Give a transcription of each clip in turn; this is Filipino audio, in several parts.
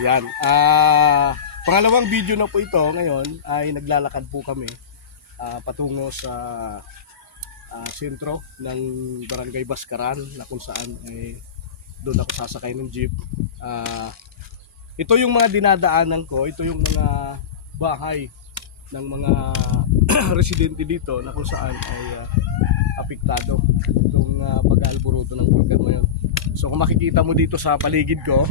Yan. Pangalawang video na po ito ngayon ay naglalakad po kami patungo sa sentro ng Barangay Baskaran na kung saan doon ako sasakay ng jeep. Ito yung mga dinadaanan ko, ito yung mga bahay ng mga residente dito na kung saan ay apektado itong pag-aalboruto ng bulkan ngayon. So kung makikita mo dito sa paligid ko,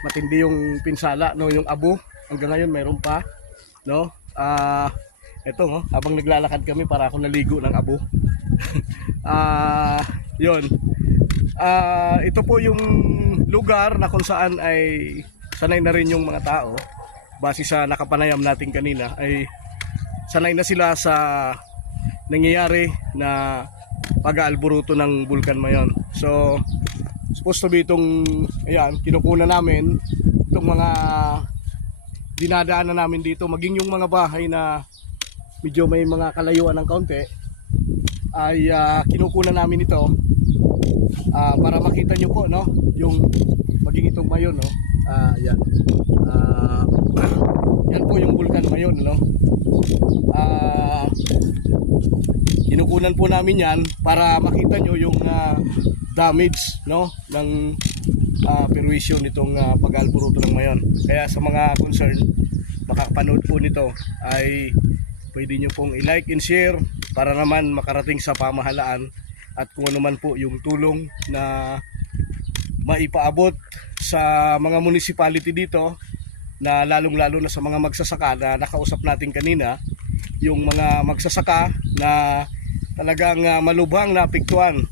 matindi yung pinsala, no, yung abo. Hanggang ngayon mayroon pa, no. Ito, no, habang naglalakad kami para ako naligo ng abo. Yon. Ito po yung lugar na kung saan ay sanay na rin yung mga tao. Base sa nakapanayam natin kanina ay sanay na sila sa nangyayari na pag-aalboruto ng bulkan ngayon. So supposed to be itong, ayan, kinukunan namin itong mga dinadaanan namin dito, maging yung mga bahay na medyo may mga kalayuan ng kaunti ay kinukunan namin ito para makita nyo po, no, yung maging itong mayon, no. Yan. Yan po yung bulkan mayon, no. Kinukunan po namin yan para makita nyo yung damage, no, ng perwisyo nitong pag-aalboruto ng mayon. Kaya sa mga concern makakapanood po nito ay pwede nyo pong i-like and share para naman makarating sa pamahalaan at kung ano man po yung tulong na maipaabot sa mga municipality dito, na lalong-lalo na sa mga magsasaka na nakausap natin kanina, yung mga magsasaka na talagang malubhang naapektuhan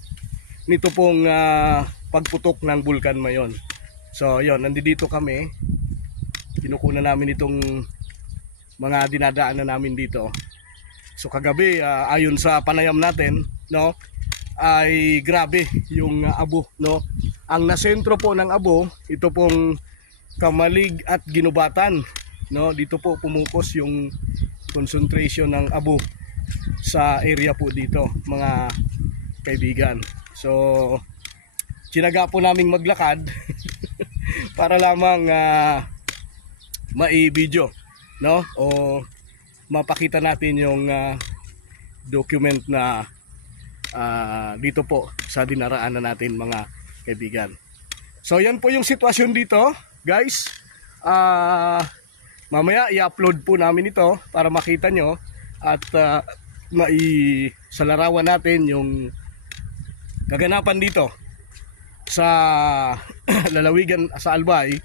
nito pong pagputok ng bulkan mayon. So yon, nandito kami, kinukunan namin itong mga dinadaanan namin dito. So kagabi, ayon sa panayam natin, no, ay grabe yung abo, no. Ang nasentro po ng abo, ito pong Kamalig at Ginubatan, no. Dito po pumukos yung concentration ng abo sa area po dito, mga kaibigan. So sinaga po naming maglakad para lamang mai-video, no, o mapakita natin yung document na dito po sa dinaraanan natin, mga kaibigan. So yan po yung sitwasyon dito, guys. Mamaya i-upload po namin ito para makita nyo at maisalarawan natin yung kaganapan dito sa lalawigan sa Albay